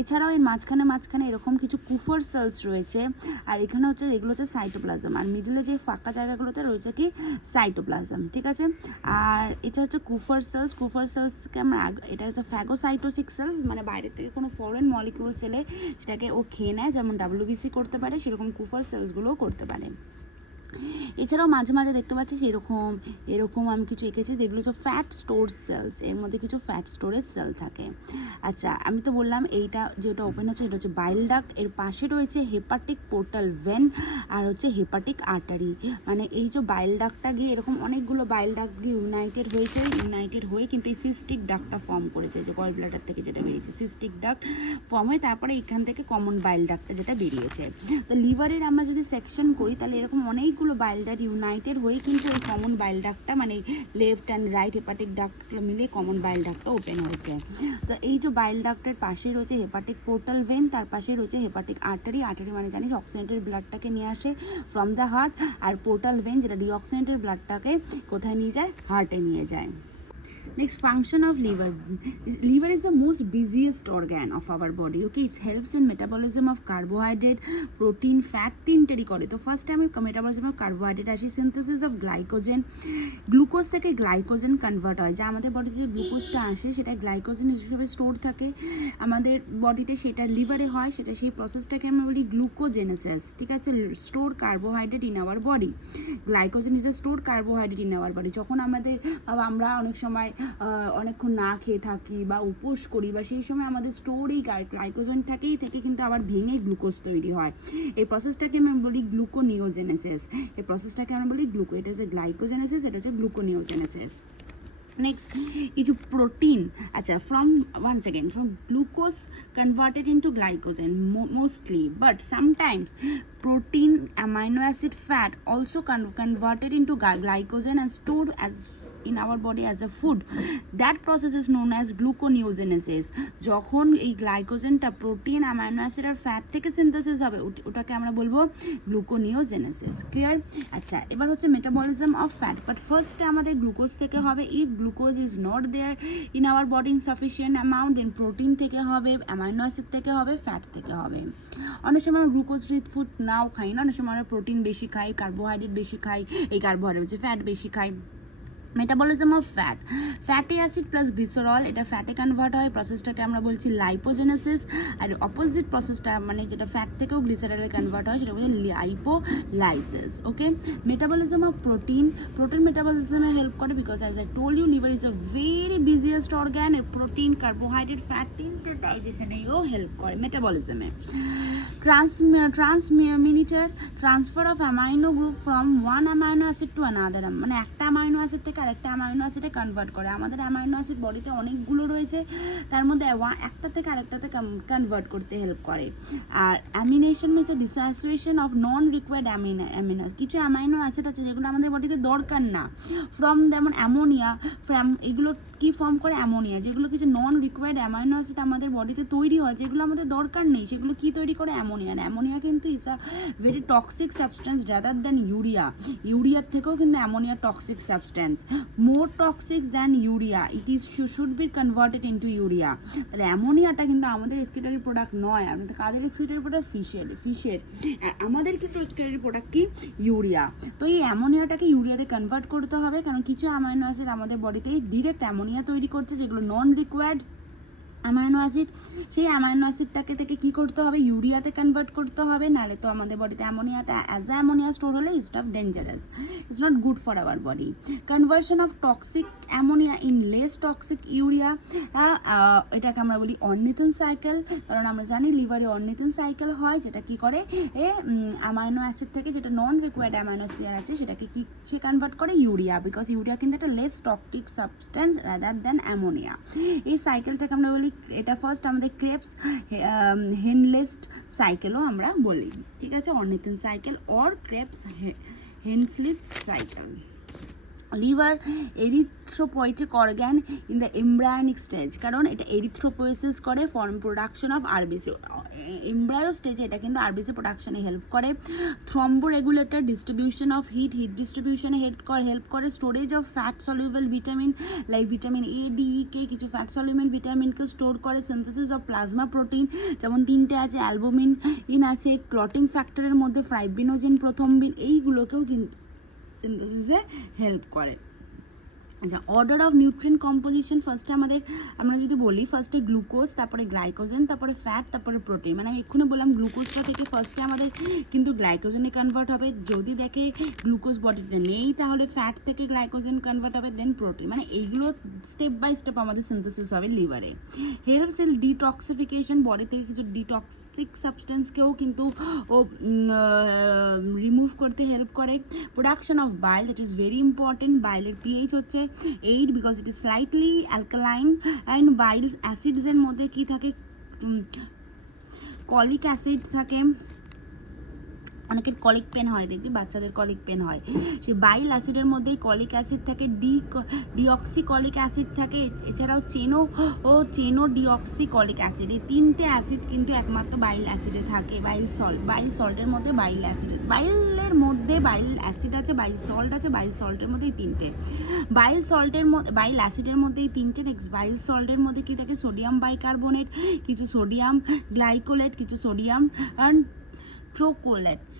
এছাড়াও এর মাঝখানে এরকম কিছু কুফার সেলস রয়েছে, আর এখানে হচ্ছে এগুলো হচ্ছে সাইটোপ্লাজম, আর মিডলে যে ফাঁকা জায়গাগুলোতে রয়েছে কি সাইটোপ্লাজম। ঠিক আছে। আর এটা হচ্ছে কুফার সেলসকে আমরা এটা হচ্ছে ফ্যাগোসাইটোসিক সেল, মানে বাইরের থেকে কোনো ফরেন মলিকিউলস এলে সেটাকে ও খেয়ে নেয়, যেমন WBC করতে পারে সেরকম কুফার সেলসগুলোও করতে পারে। এছাড়াও মাঝে মাঝে দেখতে পাচ্ছি এরকম আমি কিছু এঁকেছি, যেগুলো হচ্ছে ফ্যাট স্টোর সেলস, এর মধ্যে কিছু ফ্যাট স্টোরেজ সেল থাকে। আচ্ছা, আমি তো বললাম এইটা যেটা ওপেন হচ্ছে এটা হচ্ছে বাইল ডাক্ট, এর পাশে রয়েছে হেপাটিক পোর্টাল ভেন আর হচ্ছে হেপাটিক আর্টারি। মানে এই যে বাইল ডাক্টটা গিয়ে এরকম অনেকগুলো বাইল ডাক্ট গিয়ে ইউনাইটেড হয়ে কিন্তু এই সিস্টিক ডাক্টটা ফর্ম করেছে, যে গল ব্লাডার থেকে যেটা বেরিয়েছে সিস্টিক ডাক্ট ফর্ম হয়ে তারপরে এখান থেকে কমন বাইল ডাক্টটা যেটা বেরিয়েছে। তো লিভারের আমরা যদি সেকশন করি তাহলে এরকম অনেকগুলো বাইল ডাক্ট ইউনাইটেড হয়ে কিন্তু এই কমন বাইল ডাক্টটা, মানে লেফট অ্যান্ড রাইট হেপাটিক ডাক্টগুলো মিলে কমন বাইল ডাক্টটা ওপেন হয়েছে। তো এই যে বাইল ডাক্টের পাশেই রয়েছে হেপাটিক পোর্টাল ভেন, তার পাশেই রয়েছে হেপাটিক আর্টারি মানে জানিস অক্সিজেনেটেড ব্লাডটাকে নিয়ে আসে ফ্রম দ্য হার্ট, আর পোর্টাল ভেন যেটা ডিঅক্সিজেনেটেড ব্লাডটাকে কোথায় নিয়ে যায়, হার্টে নিয়ে যায়। Next, function of liver. Liver is the most busiest organ of our body. Okay, it helps in metabolism of carbohydrate, protein, fat তিনটেরই করে। তো ফার্স্ট আমি মেটাবলিজম অফ কার্বোহাইড্রেট আসি, সিনথেসিস অফ গ্লাইকোজেন, গ্লুকোজ থেকে গ্লাইকোজেন কনভার্ট হয়, যা আমাদের বডিতে যে গ্লুকোজটা আসে সেটা গ্লাইকোজেন হিসেবে স্টোর থাকে আমাদের বডিতে, সেটা লিভারে হয়, সেটা সেই প্রসেসটাকে আমরা বলি গ্লুকোজেনেসিস। ঠিক আছে, store carbohydrate in our body, glycogen is a store carbohydrate in our body. যখন আমরা অনেক সময় অনেকক্ষণ না খেয়ে থাকি বা উপোস করি, বা সেই সময় আমাদের স্টোর এই গ্লাইকোজেন থেকে কিন্তু আবার ভেঙে গ্লুকোজ তৈরি হয়। এই প্রসেসটাকে আমরা বলি গ্লুকোনিওজেনেসিস। এটা হচ্ছে গ্লাইকোজেনেসিস, এটা হচ্ছে গ্লুকোনিওজেনেসিস। নেক্সট, কিছু প্রোটিন, আচ্ছা from glucose converted into glycogen mostly, but sometimes protein, amino acid, fat also converted into glycogen and stored as in our body as a food. That process is known as gluconeogenesis. যখন এই গ্লাইকোজেনটা protein, amino acid আর fat থেকে synthesis হবে ওটাকে আমরা বলবো gluconeogenesis. Clear? আচ্ছা, এবার হচ্ছে মেটাবলিজম অফ ফ্যাট, বাট ফার্স্টে আমাদের গ্লুকোজ থেকে হবে। If glucose is not there in our body in sufficient amount, then protein থেকে হবে, অ্যামাইনো অ্যাসিড থেকে হবে, ফ্যাট থেকে হবে। অনেক সময় আমরা গ্লুকোজ রিচ ফুড নাও খাই না, অনেক সময় আমরা প্রোটিন বেশি খাই, কার্বোহাইড্রেট বেশি খাই, এই কার্বোহাইড্রেট হচ্ছে ফ্যাট বেশি খাই। Metabolism of fatty acid plus glycerol, এটা ফ্যাটে কনভার্ট হয়, প্রসেসটাকে আমরা বলছি লাইপোজেনেসিস। আর অপোজিট প্রসেসটা মানে যেটা ফ্যাট থেকেও গ্লিসারলে কনভার্ট হয় সেটা বলছে lipolysis. Okay, metabolism of protein মেটাবলিজমে হেল্প করে, because as I told you liver is a very biggest organ, protein, carbohydrate, fat তিনটে ডাইজেশনেও হেল্প করে মেটাবলিজমে। Transfer of amino group from one amino acid to another, মানে একটা amino acid থেকে আরেকটা অ্যামাইনো অ্যাসিডে কনভার্ট করে। আমাদের অ্যামাইনো অ্যাসিড বডিতে অনেকগুলো রয়েছে, তার মধ্যে একটা থেকে আরেকটাতে কনভার্ট করতে হেল্প করে। আর amination means dissociation of non required amino, কিছু অ্যামাইনো অ্যাসিড আছে যেগুলো আমাদের বডিতে দরকার না, যেমন অ্যামোনিয়া, এগুলো কি ফর্ম করে অ্যামোনিয়া, যেগুলো কিছু নন রিকোয়ার্ড অ্যামাইনো অ্যাসিড আমাদের বডিতে তৈরি হয়, যেগুলো আমাদের দরকার নেই, সেগুলো কি তৈরি করে অ্যামোনিয়া কিন্তু is a very toxic substance rather than ইউরিয়ার থেকেও কিন্তু ammonia toxic substance, more toxic than urea, it is should be converted into urea. তাহলে অ্যামোনিয়াটা কিন্তু আমাদের এক্সক্রিটরি প্রোডাক্ট নয়, আমাদের কাদের এক্সক্রিটরি প্রোডাক্ট, ফিশের। আর আমাদের কিন্তু এক্সক্রিটরি প্রোডাক্ট কি, ইউরিয়া। তো এই অ্যামোনিয়াটাকে ইউরিয়াতে কনভার্ট করতে হবে, কারণ কিছু অ্যামাইনো অ্যাসিড আমাদের বডিতে ডিরেক্ট অ্যামোনিয়া তৈরি করছে, যেগুলো নন রিকোয়ার্ড অ্যামাইনো অ্যাসিড। সেই অ্যামাইনো অ্যাসিডটাকে থেকে কী করতে হবে, ইউরিয়াতে কনভার্ট করতে হবে, নাহলে তো আমাদের বডিতে অ্যামোনিয়াটা অ্যাজ আ অ্যামোনিয়া স্টোর হলে it's dangerous, it's not good for our body. Conversion of toxic ammonia in less toxic urea, এটাকে আমরা বলি অর্নিথন সাইকেল, কারণ আমরা জানি লিভারে অর্নিথন সাইকেল হয়, যেটা কি করে অ্যামাইনো অ্যাসিড থেকে যেটা নন রিকোয়ার্ড অ্যামাইনো অ্যাসিড আছে সেটাকে কি সে কনভার্ট করে ইউরিয়া, বিকজ ইউরিয়া কিন্তু একটা less toxic substance rather than ammonia. এই সাইকেলটাকে আমরা বলি, এটা ফার্স্ট আমাদের ক্রেপস হেনলেস্ট সাইকেলও আমরা বলি। ঠিক আছে, ornithine cycle or Krebs Henseleit cycle. Liver erythropoietic organ in the embryonic stage, কারণ এটা এরিথ্রোপোয়েসিস করে প্রোডাকশন অফ আরবিসি, এমব্রায়ো স্টেজে এটা কিন্তু আরবিসি প্রোডাকশনে হেল্প করে। থ্রম্বোরেগুলেটর, ডিস্ট্রিবিউশন অফ হিট ডিস্ট্রিবিউশনে হেল্প করে। Storage of fat soluble vitamin like vitamin A, D, K, কিছু ফ্যাট সলিউবল ভিটামিনকে স্টোর করে। সিনথেসিস অফ প্লাজমা প্রোটিন, যেমন তিনটে আছে, অ্যালবুমিন আছে, ক্লটিং ফ্যাক্টরের মধ্যে ফাইব্রিনোজেন, প্রথম এইগুলোকেও কিন্তু সিনথেসিসে হেল্প করে। আচ্ছা, অর্ডার অফ নিউট্রিয়েন্ট কম্পোজিশন ফার্স্টে আমরা যদি বলি ফার্স্টে গ্লুকোজ, তারপরে গ্লাইকোজেন, তারপরে ফ্যাট, তারপরে প্রোটিন। মানে আমি এক্ষুনি বললাম গ্লুকোজটা থেকে ফার্স্টে আমাদের কিন্তু গ্লাইকোজেনে কনভার্ট হবে, যদি দেখে গ্লুকোজ বডিতে নেই তাহলে ফ্যাট থেকে গ্লাইকোজেন কনভার্ট হবে, দেন প্রোটিন। মানে এইগুলো স্টেপ বাই স্টেপ আমাদের সিনথেসিস হবে লিভারে। হেল্পস ইন ডিটক্সিফিকেশন, বডি থেকে কিছু ডিটক্সিক সাবস্টেন্সকেও কিন্তু ও রিমুভ করতে হেল্প করে। Production of bile, that is very important. বাইলের পিএইচ হচ্ছে 8 because it is slightly alkaline. And bile অ্যাসিডসের মধ্যে কি থাকে, কলিক অ্যাসিড থাকে, অনেকের কলিক পেন হয়, দেখবি বাচ্চাদের কলিক পেন হয়, সেই বাইল অ্যাসিডের মধ্যেই কলিক অ্যাসিড থাকে, ডিঅক্সিকলিক অ্যাসিড থাকে, এছাড়াও চেনো ডিঅক্সিকলিক অ্যাসিড, এই তিনটে অ্যাসিড কিন্তু একমাত্র বাইল অ্যাসিডে থাকে। বাইল সল্টের মধ্যে বাইল অ্যাসিড, বাইলের মধ্যে বাইল অ্যাসিড আছে, বাইল সল্ট আছে, বাইল সল্টের মধ্যে এই তিনটে, বাইল অ্যাসিডের মধ্যে এই তিনটে। নেক্সট বাইল সল্টের মধ্যে কি থাকে, সোডিয়াম বাইকার্বনেট, কিছু সোডিয়াম গ্লাইকোলেট, কিছু sodium and taurocholates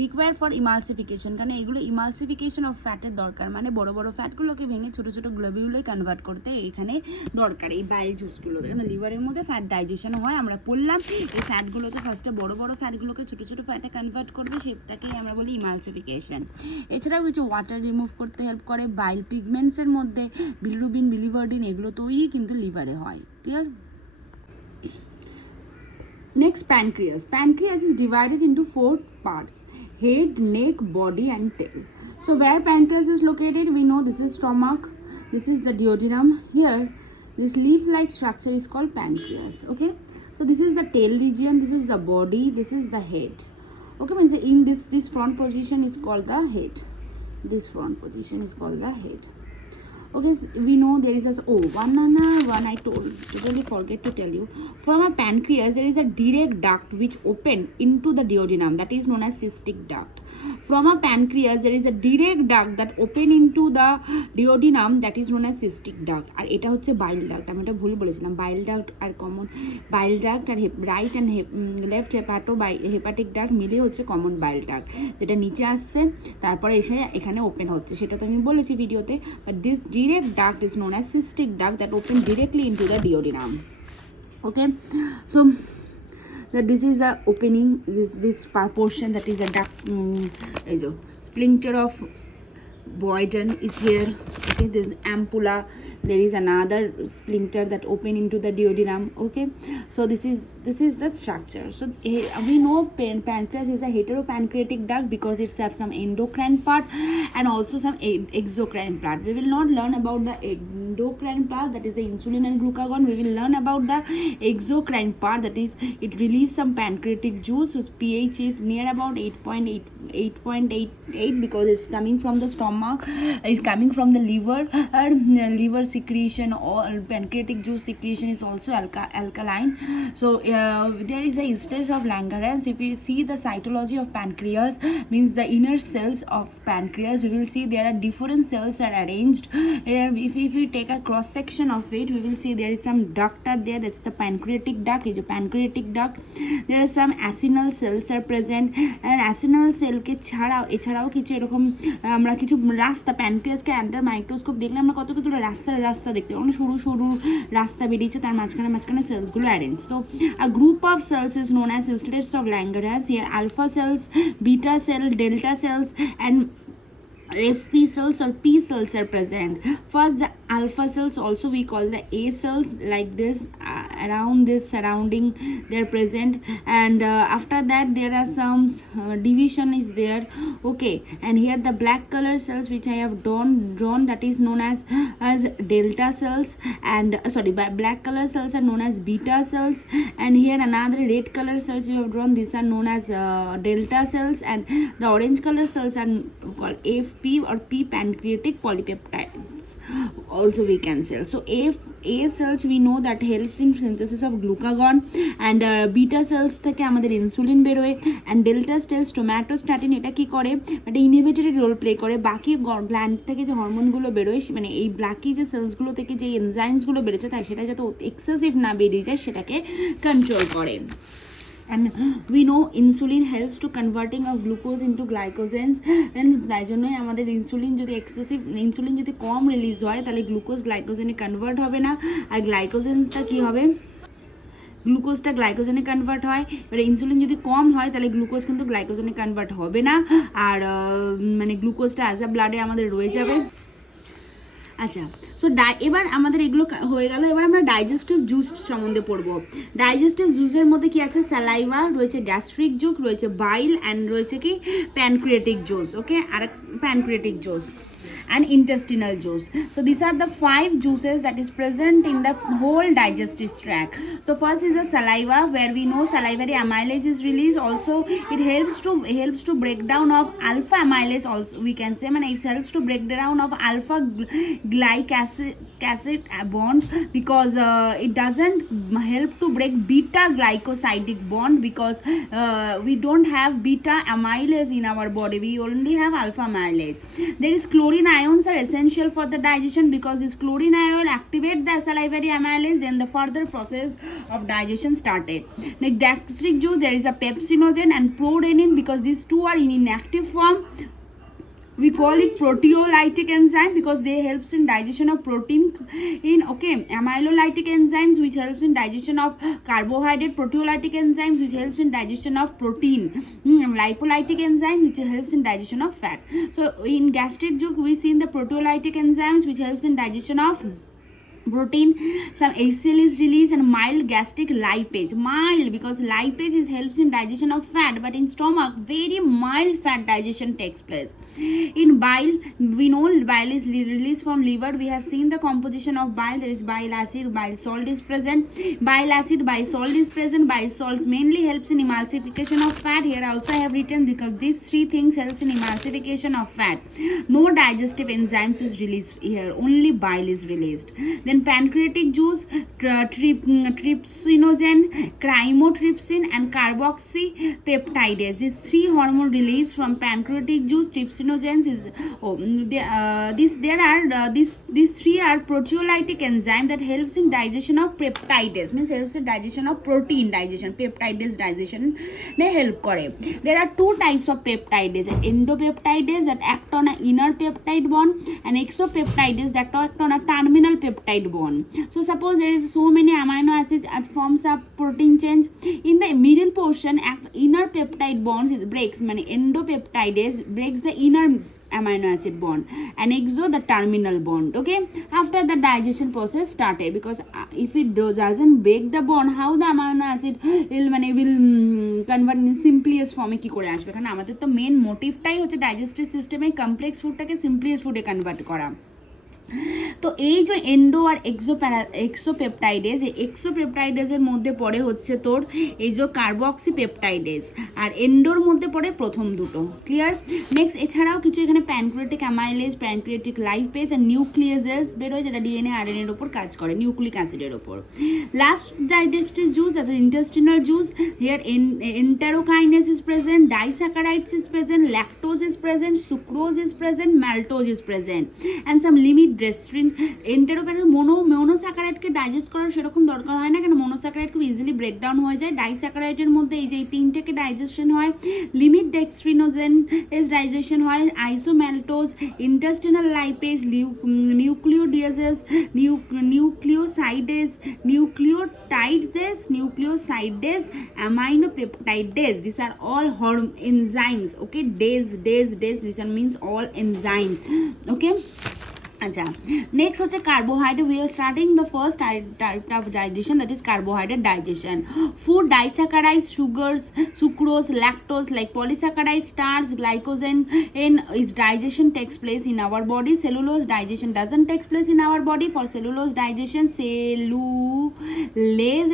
require for emulsification, কারণ এগুলো ইমালসিফিকেশন অফ ফ্যাটের দরকার, মানে বড় বড় ফ্যাটগুলোকে ভেঙে ছোটো ছোটো গ্লোবিউলে কনভার্ট করতে এখানে দরকার এই বাইল জুসগুলো। কারণ লিভারের মধ্যে ফ্যাট ডাইজেশন হয়, আমরা পড়লাম এই ফ্যাটগুলোকে ফার্স্টে বড় বড় ফ্যাটগুলোকে ছোটো ছোটো ফ্যাটে কনভার্ট করবে, সেটাকেই আমরা বলি ইমালসিফিকেশন। এছাড়াও কিছু ওয়াটার রিমুভ করতে হেল্প করে। বাইল পিগমেন্টসের মধ্যে বিলিরুবিন, বিলিভার্ডিন এগুলো তৈরি কিন্তু লিভারে হয়। Clear? Next, pancreas. Pancreas is divided into 4 parts: head, neck, body and tail. So where pancreas is located, we know this is stomach, this is the duodenum. Here this leaf-like structure is called pancreas. Okay, so this is the tail region, this is the body, this is the head. Okay, means in this front position is called the head, this front position is called the head. Okay, we know there is one I totally forget to tell you. From a pancreas there is a direct duct which open into the duodenum, that is known as cystic duct. From a pancreas there is a direct duct that open into the duodenum, that is known as cystic duct. আর এটা হচ্ছে bile duct, আমি এটা ভুল বলেছিলাম। Bile duct আর common bile duct আর right and left hepatic duct মিলে হচ্ছে কমন বাইল ডাক্ট, যেটা নিচে আসছে তারপরে এসে এখানে ওপেন হচ্ছে, সেটা তো আমি বলেছি ভিডিওতে। But this direct duct is known as cystic duct that open directly into the duodenum. Okay, so this is the opening, this portion that is a duct, sphincter of Boyden is here. Okay, this ampulla, there is another sphincter that open into the duodenum. Okay, so this is the structure. So we know pancreas is a heteropancreatic duct because it has some endocrine part and also some exocrine part. We will not learn about the endocrine part, that is the insulin and glucagon. We will learn about the exocrine part, that is it release some pancreatic juice whose pH is near about 8.88 because it's coming from the stomach, it's coming from the liver. Liver secretion or pancreatic juice secretion is also alkaline. So there is a stage of Langerhans. If you see the cytology of pancreas, means the inner cells of pancreas, we will see there are different cells are arranged. If we take a cross section of it, we will see there is some duct are there, that's the pancreatic duct, is a pancreatic duct. There are some acinal cells are present, and acinal cell কে এছাড়াও কিছু এরকম আমরা কিছু রাস্তা, প্যানক্রিয়াসকে under microscope দেখলে আমরা কত রাস্তা দেখতে পাবো, সরু সরু রাস্তা বেরিয়েছে, তার মাঝখানে সেলসগুলো অ্যারেঞ্জ। তো a group of cells is known as islets of Langerhans. Here alpha cells, beta cell, delta cells and FP cells or P cells are present. First, the alpha cells, also we call the A cells, like this around this surrounding they are present, and after that there are some division is there. Okay, and here the black color cells which I have drawn that is known as delta cells, and black color cells are known as beta cells, and here another red color cells you have drawn, these are known as delta cells, and the orange color cells are called FP or P pancreatic polypeptides, also we can say. So A cells we know that helps in synthesis of glucagon, and beta cells থেকে আমাদের insulin বেরোয়, and delta cells somatostatin এটা কি করে, এটা inhibitory role play করে, বাকি gland থেকে যে হরমোনগুলো বেরোয়, মানে এই ব্ল্যাকি যে সেলসগুলো থেকে যে এনজাইমসগুলো বেরোচ্ছে তাই সেটা যাতে এক্সেসিভ না বেরিয়ে যায় সেটাকে কন্ট্রোল করে। and we know insulin helps to converting of glucose into glycogens, and তাই জন্যই আমাদের ইনসুলিন যদি এক্সেসিভ ইনসুলিন যদি কম রিলিজ হয় তাহলে গ্লুকোজ গ্লাইকোজেনে কনভার্ট হবে না, আর গ্লাইকোজেনসটা কী হবে, গ্লুকোজটা গ্লাইকোজেনে কনভার্ট হয়। এবার ইনসুলিন যদি কম হয় তাহলে গ্লুকোজ কিন্তু গ্লাইকোজেনে কনভার্ট হবে না, আর মানে গ্লুকোজটা অ্যাজ আ ব্লাডে আমাদের রয়ে যাবে। আচ্ছা, সো এবার আমাদের এগুলো হয়ে গেল। এবার আমরা ডাইজেস্টিভ জুস সম্বন্ধে পড়বো। ডাইজেস্টিভ জুসের মধ্যে কি আছে, স্যালাইভা রয়েছে, গ্যাস্ট্রিক জুস রয়েছে, বাইল অ্যান্ড রয়েছে কি প্যানক্রিয়েটিক জুস, ওকে, আর pancreatic juice and intestinal juice. So these are the 5 juices that is present in the whole digestive tract. So first is the saliva, where we know salivary amylase is released. Also it helps to break down of alpha amylase, also we can say, and it helps to break down of alpha glyc acid bond, because it doesn't help to break beta glycosidic bond, because we don't have beta amylase in our body, we only have alpha amylase. There is chlorine ions are essential for the digestion, because this chlorine ion activate the salivary amylase, then the further process of digestion started. Like gastric juice, there is a pepsinogen and prorenin, because these two are in inactive form. We call it proteolytic enzyme because they helps in digestion of protein in, okay, amylolytic enzymes which helps in digestion of carbohydrate, proteolytic enzymes which helps in digestion of protein, lipolytic enzyme which helps in digestion of fat. So in gastric juice we see in the proteolytic enzymes which helps in digestion of protein, some HCl is released, and mild gastric lipase, mild because lipase is helps in digestion of fat, but in stomach very mild fat digestion takes place. In bile, we know bile is released from liver. We have seen the composition of bile. There is bile acid, bile salt is present, bile acid, bile salt is present. Bile salts mainly helps in emulsification of fat. Here also I have written, because these 3 things helps in emulsification of fat. No digestive enzymes is released here, only bile is released. Then pancreatic juice, trypsinogen, chymotrypsin and carboxypeptidase, these 3 hormone released from pancreatic juice. Trypsinogens is these 3 are proteolytic enzyme that helps in digestion of peptidase, means helps in digestion of protein digestion, peptidase digestion may help করে। There are 2 types of peptidase, endopeptidase that act on an inner peptide bond, and exopeptidase that act on a terminal peptide bond. So suppose there is so many amino acids that forms a protein change, in the middle portion inner peptide bonds it breaks, meaning endopeptidase breaks the inner amino acid bond, and exo the terminal bond, okay, after the digestion process started, because if it doesn't break the bond, how the amino acid will convert in simplest form এ কি করে আসবে, কারণ আমাদের তো main মোটিভটাই হচ্ছে digestive সিস্টেমে complex ফুডটাকে simplest ফুডে convert করা। তো এই যে এন্ডো আর এক্সোপেপটাইডেজ, এই এক্সোপেপটাইডেজের মধ্যে পড়ে হচ্ছে তোর এই যে কার্বক্সিপেপটাইডেজ, আর এন্ডোর মধ্যে পড়ে প্রথম দুটো, ক্লিয়ার। নেক্সট এছাড়াও কিছু এখানে প্যানক্রিয়েটিক অ্যামাইলেজ, প্যানক্রিয়েটিক লাইপেজ আর নিউক্লিয়েজেস বেরোয়, যেটা ডিএনএ আরএনএর ওপর কাজ করে, নিউক্লিক অ্যাসিডের ওপর। লাস্ট ডাইজেস্টিভ জুস আছে intestinal juice, here enterokinase is present, disaccharides is present, lactose is present, sucrose is present, maltose is present, and some limit dextrin. এন্টেরোপ্যারাইড মোনোস্যাকারাইডকে ডাইজেস্ট করার সেরকম দরকার হয় না, কেন মোনোস্যাকারাইড খুব ইজিলি ব্রেকডাউন হয়ে যায়। ডাইস্যাকারাইডের মধ্যে এই যে এই 3টেকে ডাইজেশন হয়, লিমিট ডেক্সট্রিনোজেন এস ডাইজেশন হয়, isomaltose, intestinal lipase, nucleotidases, nucleosidases, aminopeptidases, these are all enzymes, okay, days, these are means all enzymes, okay. আচ্ছা, নেক্সট হচ্ছে carbohydrate. We are starting the first type of digestion, that is carbohydrate digestion. Food disaccharides, sugars, sucrose, lactose like polysaccharide, starch, glycogen in its digestion takes place in our body. Cellulose digestion doesn't take place in our body. For cellulose digestion, cellulase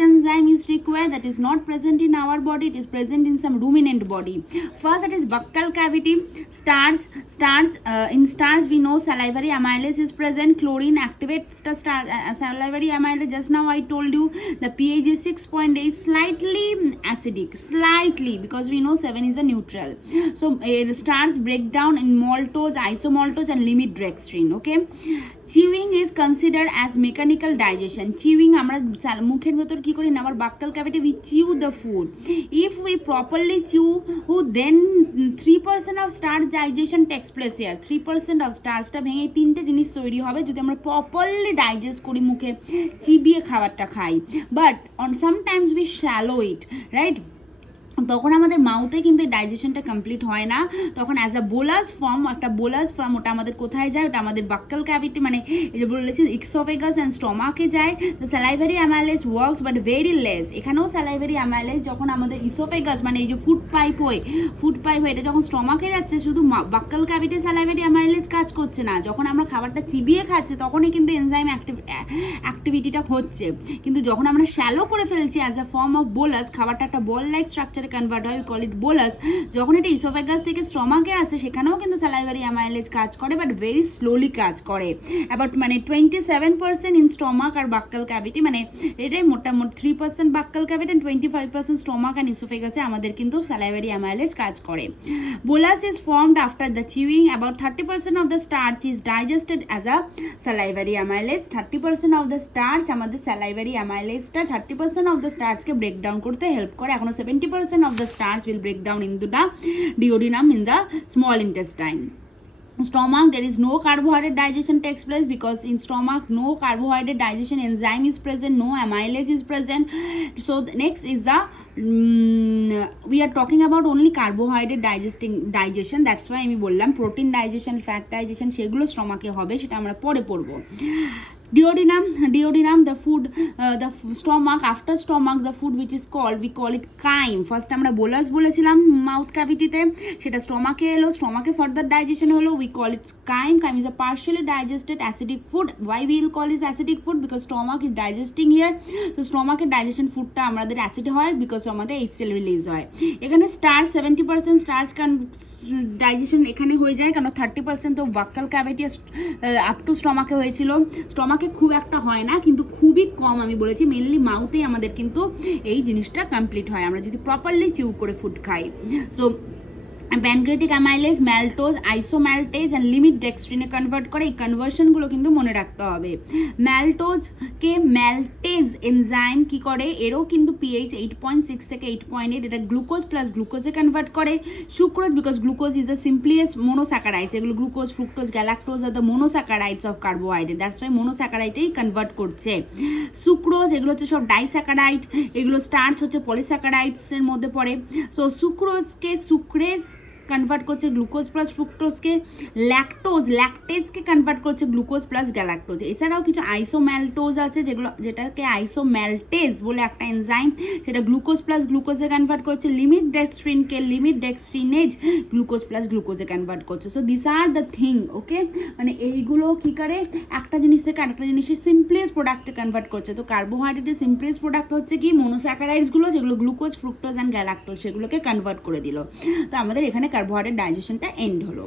enzyme is required, that is not present in our body, it is present in some ruminant body. First, it is buccal cavity. Starch, in starch we know salivary amylase is present. Chlorine activates the salivary amylase. Just now I told you the pH is 6.8, slightly acidic, slightly, because we know 7 is a neutral. So starch break down in maltose, isomaltose and limit dextrin, okay. Chewing is consider as mechanical digestion. Chewing আমরা মুখের ভেতর কী করি না, আমার buccal cavity we chew the food. If we properly chew then 3% of starch digestion takes place here. 3% অফ স্টার্চটা ভেঙে 3টে জিনিস তৈরি হবে যদি আমরা প্রপারলি ডাইজেস্ট করি, মুখে চিবিয়ে খাবারটা খাই। But on sometimes we shallow it, right? তখন আমাদের মাউথে কিন্তু ডাইজেশনটা কমপ্লিট হয় না, তখন অ্যাজ আ বোলাস ফর্ম, একটা বোলাস ফর্ম, ওটা আমাদের কোথায় যায়, ওটা আমাদের বাক্কাল ক্যাভিটি মানে এই যে বলেছি ইক্সোফেগাস অ্যান্ড স্টমাকে যায়। তো salivary amylase works but very less. এখানেও স্যালাইভারি অ্যামাইলেজ যখন আমাদের ইসোফেগাস মানে এই যে ফুড পাইপ হয়ে এটা যখন স্টমাকে যাচ্ছে, শুধু বাক্কাল ক্যাভিটি স্যালাইভারি অ্যামাইলেজ কাজ করছে না, যখন আমরা খাবারটা চিবিয়ে খাচ্ছি তখনই কিন্তু এনজাইম অ্যাক্টিভিটিটা হচ্ছে। কিন্তু যখন আমরা শ্যালো করে ফেলছি as a form of bolus, খাবারটা একটা বল লাইক স্ট্রাকচার কনভার্ট হয়, উই কল ইট বোলাস। যখন এটা ইসোফেগাস থেকে স্টমাকে আসে সেখানেও কিন্তু স্যালাইভারি অ্যামাইলেজ কাজ করে, বাট ভেরি স্লোলি কাজ করে। অ্যাবাউট মানে 27% ইন স্টমাক আর বাক্কাল ক্যাভিটি, মানে এটাই মোটামুটি 3% বাক্কাল ক্যাভিটি অ্যান্ড 25% স্টমাক অ্যান্ড ইসোফেগাসে আমাদের কিন্তু স্যালাইভারি অ্যামাইলেজ কাজ করে। Bolus is formed after the chewing. About 30% of the starch is digested as a salivary amylase. 30% of the starch আমাদের স্যালাইভারি অ্যামাইলেজটা 30% অফ দ্য স্টার্চকে ব্রেকডাউন করতে help করে। এখনো 70% of the starch will break down into the duodenum in the small intestine. Stomach, there is no carbohydrate digestion takes place because in stomach no carbohydrate digestion enzyme is present, no amylase is present. So the next is the we are talking about only carbohydrate digestion, that's why আমি বললাম protein digestion, fat digestion সেগুলো স্টমাকে হবে, সেটা আমরা পরে পড়বো। Duodenum, the food, the stomach, after stomach the food which is called, we call it chyme. First আমরা bolus বলেছিলাম মাউথ ক্যাভিটিতে, সেটা স্টমাকে এলো, স্টমাকে ফার্দার ডাইজেশন হলো, we call it chyme. Chyme is a partially digested acidic food. Why we will call it acidic food? Because stomach is digesting here, so স্টমাকের digestion ফুডটা আমাদের acid হয়, because আমাদের HCl release হয়। এখানে starch 70% starch digestion এখানে হয়ে যায়, কারণ 30% তো বাক্কাল ক্যাভিটি আপ টু স্টমাকে হয়েছিল। স্টমাকে খুব একটা হয় না, কিন্তু খুবই কম, আমি বলেছি মেনলি মাউথেই আমাদের কিন্তু এই জিনিসটা কমপ্লিট হয় আমরা যদি প্রপারলি চিউ করে ফুড খাই। So pancreatic amylase, maltose, isomaltase and limit ডেক্সট্রিনে কনভার্ট করে, এই কনভার্সনগুলো কিন্তু মনে রাখতে হবে। ম্যালটোজকে ম্যালটেজ এনজাইম কি করে, এরও কিন্তু পিএইচ 8.6 থেকে 8.8, এটা গ্লুকোজ প্লাস গ্লুকোজে কনভার্ট করে। Sucrose, because glucose is the simplest monosaccharides, এগুলো glucose, fructose, galactose are the monosaccharides of carbohydrate, that's why মোনোস্যাকারাইডেই কনভার্ট করছে। সুক্রোজ এগুলো হচ্ছে সব ডাইস্যাকারাইড, এগুলো স্টার্চ হচ্ছে পলিস্যাকারাইডসের মধ্যে পড়ে। সো সুক্রোজকে সুক্রেজ কনভার্ট করছে গ্লুকোজ প্লাস ফ্রুক্টোজকে, ল্যাকটেজকে কনভার্ট করছে গ্লুকোজ প্লাস গ্যালাক্টোজ। এছাড়াও কিছু আইসোম্যালটোজ আছে যেটাকে আইসোম্যালটেজ বলে একটা এনজাইম, সেটা গ্লুকোজ প্লাস গ্লুকোজে কনভার্ট করছে। লিমিট ডেক্সট্রিনেজ গ্লুকোজ প্লাস গ্লুকোজে কনভার্ট করছে। So this are the thing, okay, মানে এইগুলো কী করে একটা জিনিস থেকে আরেকটা জিনিসের সিম্পলেস্ট প্রোডাক্টে কনভার্ট করছে। তো কার্বোহাইড্রেটের সিম্পলেস্ট প্রোডাক্ট হচ্ছে কি মোনোস্যাকারাইডসগুলো, যেগুলো গ্লুকোজ, ফ্রুক্টোজ অ্যান্ড গ্যালাক্টোজ, সেগুলোকে কনভার্ট করে দিল। তো আমাদের এখানে কার্বোহাইড্রেট ডাইজেশনটা এন্ড হলো।